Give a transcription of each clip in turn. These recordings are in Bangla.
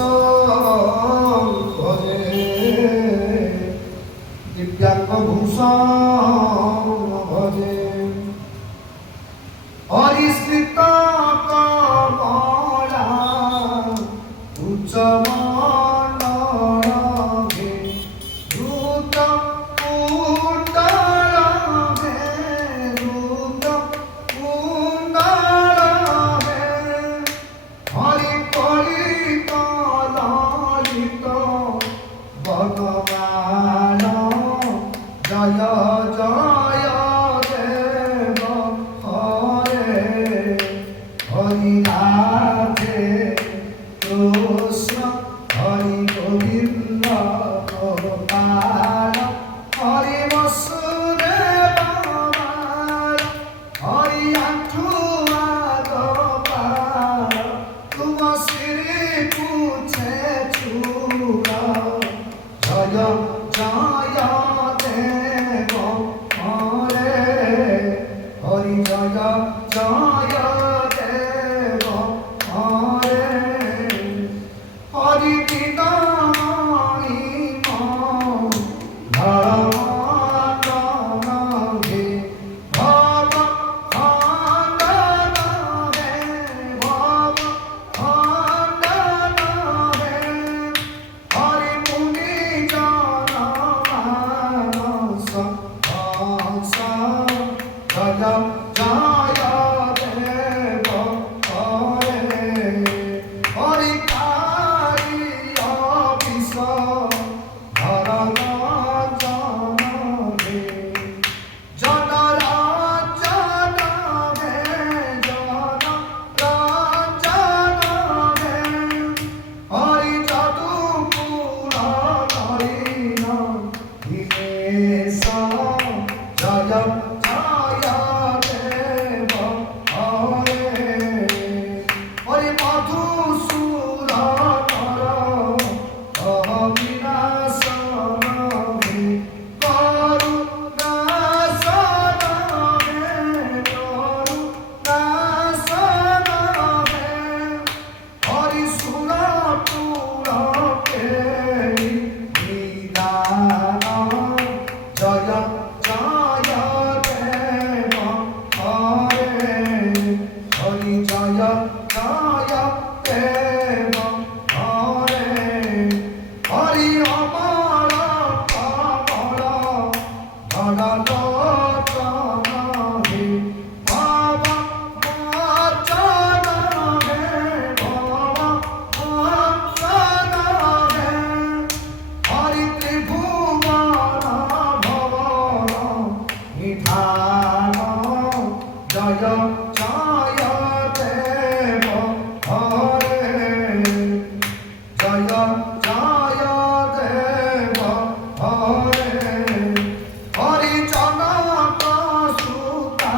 দিব্যাঙ্গভূষণ ভজে দিব্যাঙ্গভূষণ ভজে হরিস্মৃত কমলা উচ্চমনরভে দ্রুত কুণ্ডলভে দ্রুত কুণ্ডলভে হরি পরিত ললিত ভগবান জয় জয় দেব হরে হরিনাথে কৃষ্ণ হরি গোবিন্দ গোপাল হরি বসুদেব হরি আঠুয়া গোপাল তুম শ্রী পুছে চূড়া জয় জয় দেব হরে হরি জয় জয় দেব হরে হরি পিতামণি ধর্মে ভব খণ্ডনে ভব খণ্ডনে হরি মুনি জন মানস জয় জয় দেব হরে হরি কারি অবিষ ধরণ জনরে জনরাজনরে জনরাজনরে হরি যদুপুর নলিন দীনেশ জয় জয় দেব হরে হরি মধুসূদনর অবিনাশনরে করুণাসনরে করুণাসনরে হরি সুরপুরকে নিদান জয় জয় দেব হরে হরি জয় জয় দেব হরে হরি অমর কমল ধরলোচনহে ভব মোচনহে ভব মোচনহে হরি ত্রিভুবন ভবন নিধান জয় জয় দেব হরে জয় জয় দেব হরে হরি জনক সুতা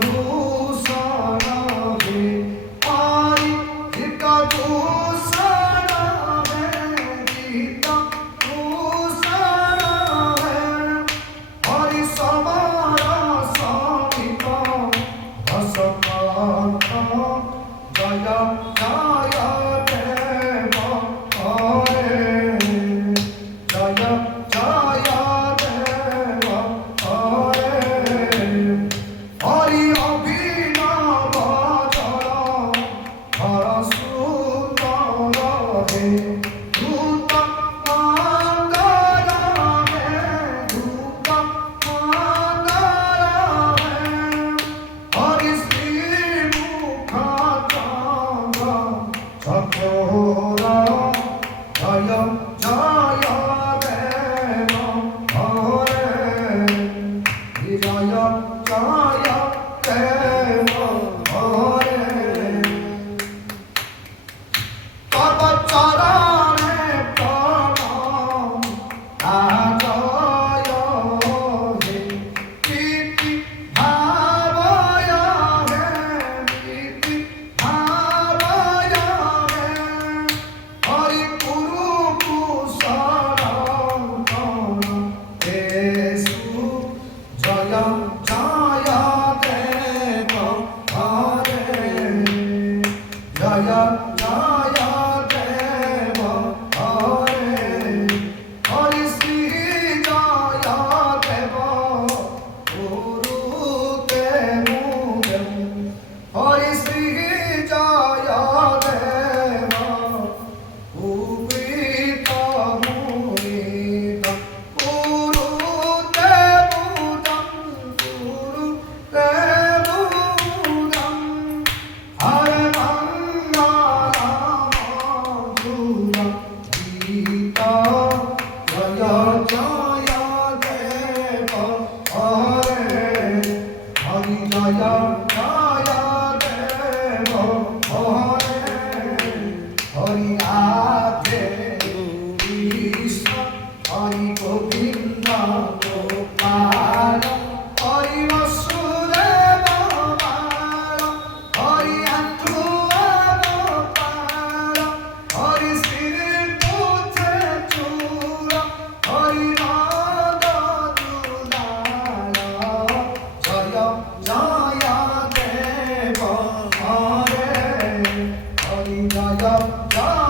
ভূষণে হরি জিত ভূষণে জিত ভূষণে হরি সমর সমিত ভসপত জয় জয় দেব হরে জয় জয় দেব হরে হরি অভিনব জল হর সুন্দর হে ধূত মঙ্গল হে ধূত মঙ্গল হে হরি শ্রী মুখ চন্দ্র জয় জয় দেব হরে হরি শ্রী জয় দেব গুরু দেব হরি শ্রী জয় দেব উপীত মুনিত গুরু দেব গুরু দেব হরে মঙ্গলম মধুর গীত জয় জয় দেব হরে হরি জয় জয় দেব হরে হরি রাধে কৃষ্ণ হরি গোবিন্দ গোপাল হরি বসুদেব বাল হরি আন্ধ্র গোপাল হরি শ্রী পুত্র চূড় হরি নদ দুলাল জয় জয় দেব হরে হরি জয় জয়